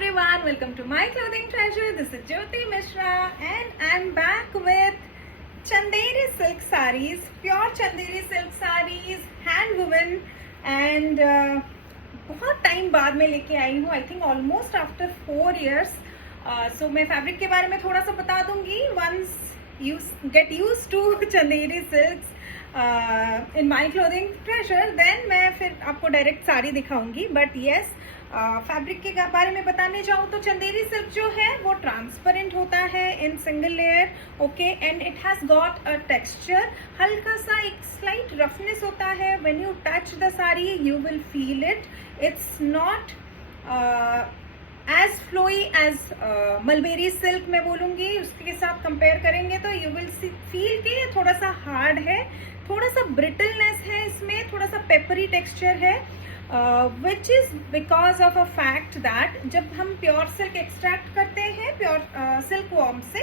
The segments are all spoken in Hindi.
everyone, welcome to my clothing treasure. This is Jyoti Mishra and I'm back with Chanderi silk sarees, pure Chanderi silk sarees, hand woven and बहुत टाइम बाद में लेके आई हूँ. I think almost after 4 years. So मैं फैब्रिक के बारे में थोड़ा सा बता दूंगी. Once you get used to Chanderi silks in my clothing treasure, then मैं फिर आपको डायरेक्ट साड़ी दिखाऊंगी. बट येस, फैब्रिक के बारे में बताने जाऊँ तो चंदेरी सिल्क जो है वो ट्रांसपेरेंट होता है in single layer. Okay, and it has got a texture. हल्का सा एक स्लाइट रफनेस होता है. When you touch the sari you will feel it. It's not as flowy as mulberry silk मैं बोलूंगी. उसके साथ कंपेयर करेंगे तो यू विल फील कि ये थोड़ा सा हार्ड है, थोड़ा सा ब्रिटलनेस है इसमें, थोड़ा सा पेपरी टेक्सचर है. Which is because of a fact that जब हम प्योर सिल्क एक्सट्रैक्ट करते हैं प्योर सिल्क वॉर्म से,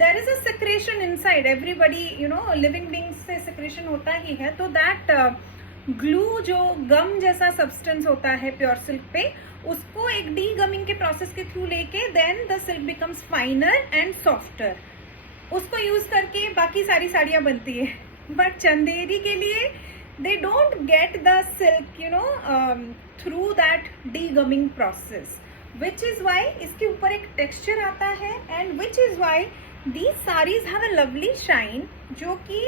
there is a secretion inside. Everybody you know living beings से सेक्रेशन होता ही है. तो दैट ग्लू जो गम जैसा सब्सटेंस होता है प्योर सिल्क पे, उसको एक डी गमिंग के प्रोसेस के थ्रू लेके then the silk becomes finer and softer. उसको यूज करके बाकी सारी साड़ियां बनती है. बट चंदेरी के लिए they don't get the silk through that degumming process, which is why इसके ऊपर एक texture आता है and which is why these sarees have a lovely shine जो कि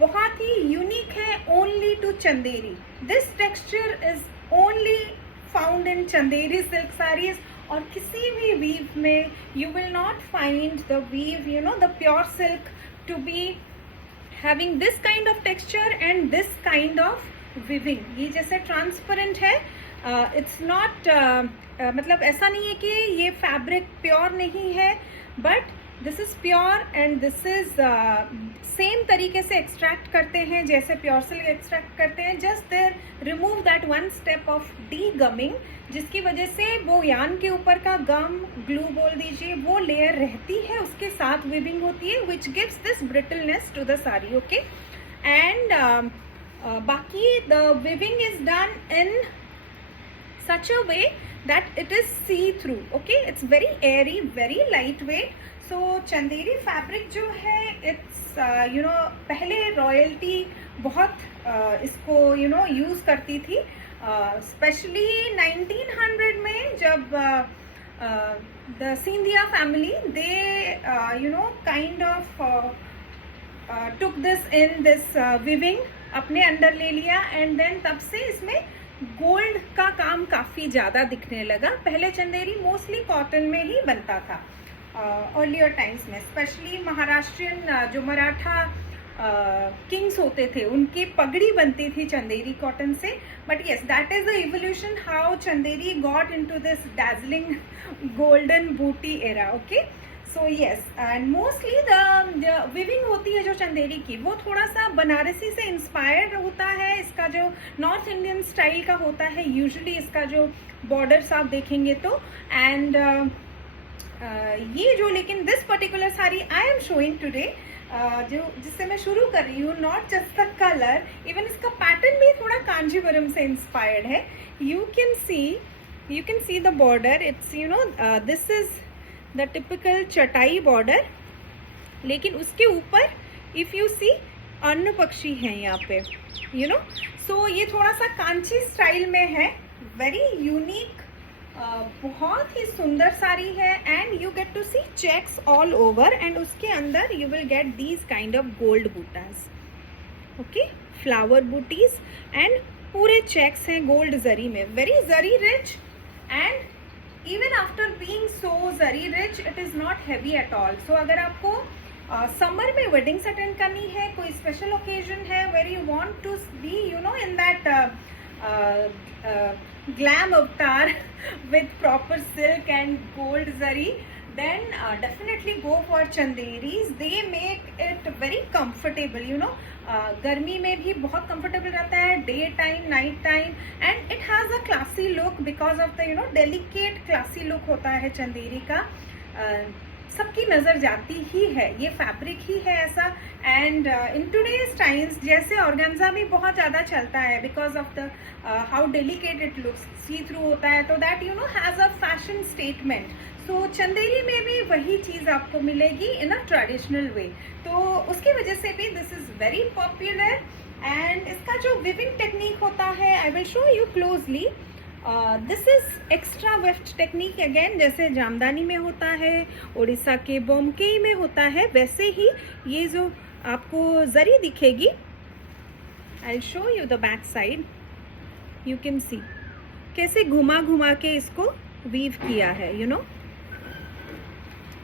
बहुत ही unique है only to Chanderi. This texture is only found in Chanderi silk sarees. और किसी भी weave में you will not find the weave, the pure silk to be having this kind of texture and this kind of weaving. ये जैसे ट्रांसपेरेंट है, इट्स नॉट मतलब ऐसा नहीं है कि ये फैब्रिक प्योर नहीं है, but this is pure and this is same तरीके से एक्सट्रैक्ट करते हैं जैसे प्योर सिल्क एक्सट्रैक्ट करते हैं. Just there remove that one step of D gaming, जिसकी वजह से वो यान के ऊपर का गम ग्लू बोल दीजिए वो लेयर रहती है, उसके साथ वीविंग होती है which gives this brittleness to the sari. Okay, and बाकी the weaving is done in such a way that it is see through. Okay, it's very airy, very lightweight. So Chanderi fabric जो है it's पहले रॉयल्टी बहुत इसको यूज करती थी, स्पेशली 1900 में जब the Scindia family they kind of took this in this weaving अपने अंडर ले लिया. एंड देन तब से इसमें गोल्ड का काम काफी ज्यादा दिखने लगा. पहले चंदेरी मोस्टली कॉटन में ही बनता था अर्लियर टाइम्स में. स्पेशली महाराष्ट्रियन जो मराठा किंग्स होते थे उनकी पगड़ी बनती थी चंदेरी कॉटन से. But yes, that is the evolution how Chanderi got into this dazzling golden buti era. Okay, so yes, and mostly the weaving होती है जो चंदेरी की वो थोड़ा सा बनारसी से इंस्पायर्ड होता है. इसका जो नॉर्थ इंडियन स्टाइल का होता है यूजुअली, इसका जो बॉर्डर्स आप देखेंगे तो. एंड ये जो लेकिन this particular sari I am showing today, जो जिससे मैं शुरू कर रही हूँ, not just the colour, even इसका पैटर्न भी थोड़ा कांजीवरम से इंस्पायर्ड है. You can see the border. It's this is the typical चटाई बॉर्डर, लेकिन उसके ऊपर इफ यू सी अन्न पक्षी है यहाँ पे, सो ये थोड़ा सा कांची स्टाइल में है. वेरी यूनिक, बहुत ही सुंदर साड़ी है. And you get to see checks all over and उसके अंदर you will get these kind of gold butas. Okay, flower butis and पूरे चेक्स हैं गोल्ड जरी में. Very zari rich and even after being so zari rich it is not heavy at all. So अगर आपको समर में वेडिंग्स अटेंड करनी है, कोई स्पेशल ओकेजन है where you want to be in that glam avatar with proper silk and gold zari, then definitely go for chanderis. They make it very comfortable, गर्मी में भी बहुत कंफर्टेबल रहता है, day time, night time. And it has a classy look because of the delicate classy look होता है चंदेरी का. सबकी नज़र जाती ही है, ये फैब्रिक ही है ऐसा। एंड इन टूडेज टाइम्स जैसे ऑर्गेन्जा भी बहुत ज़्यादा चलता है because of the how delicate it looks, see through होता है, तो that you know has a fashion statement. So Chanderi में भी वही चीज़ आपको मिलेगी इन अ ट्रेडिशनल वे, तो उसकी वजह से भी this is very popular. And इसका जो विविंग टेक्निक होता है, आई will show you closely. This is extra weft technique again, जैसे जामदानी में होता है, उड़ीसा के बोमकेई में होता है, वैसे ही ये जो आपको जरी दिखेगी, I will show you the back side, you can see कैसे घुमा घुमा के इसको वीव किया है, you know,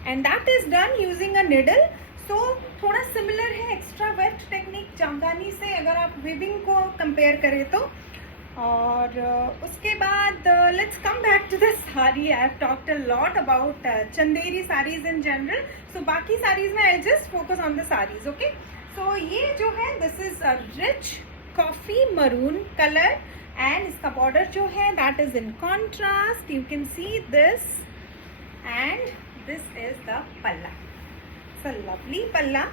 and that is done using a needle. So थोड़ा सिमिलर है एक्स्ट्रा वेफ्ट टेक्निक जामदानी से, अगर आप वीविंग को कंपेयर करें तो। और उसके बाद let's come back to the sari. I have talked a lot about Chanderi saris in general, so बाकी साड़ीज में I just focus on the saris, okay. So ये जो है this is a rich coffee maroon colour, and इसका बॉर्डर जो है that is in contrast, you can see this, and this is the palla, it's a lovely palla.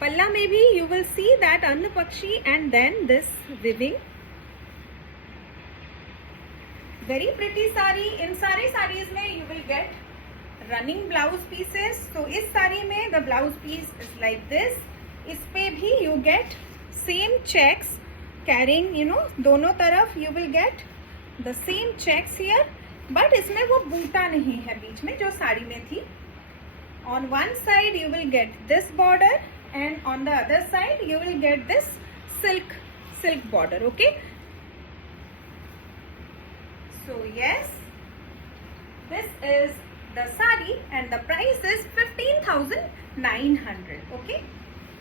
Palla में भी you will see that Anna Pakshi and then this weaving. Very pretty sari. इन सारे साड़ीज में you will get running blouse pieces. तो इस साड़ी में the blouse piece is like this. इस पे भी you get same checks carrying, you know, दोनों तरफ you will get the same checks here. But इसमें वो बूटा नहीं है बीच में जो साड़ी में थी। On one side you will get this border, and on the other side you will get this silk border, okay. So yes, this is the sari and the price is 15,900, okay.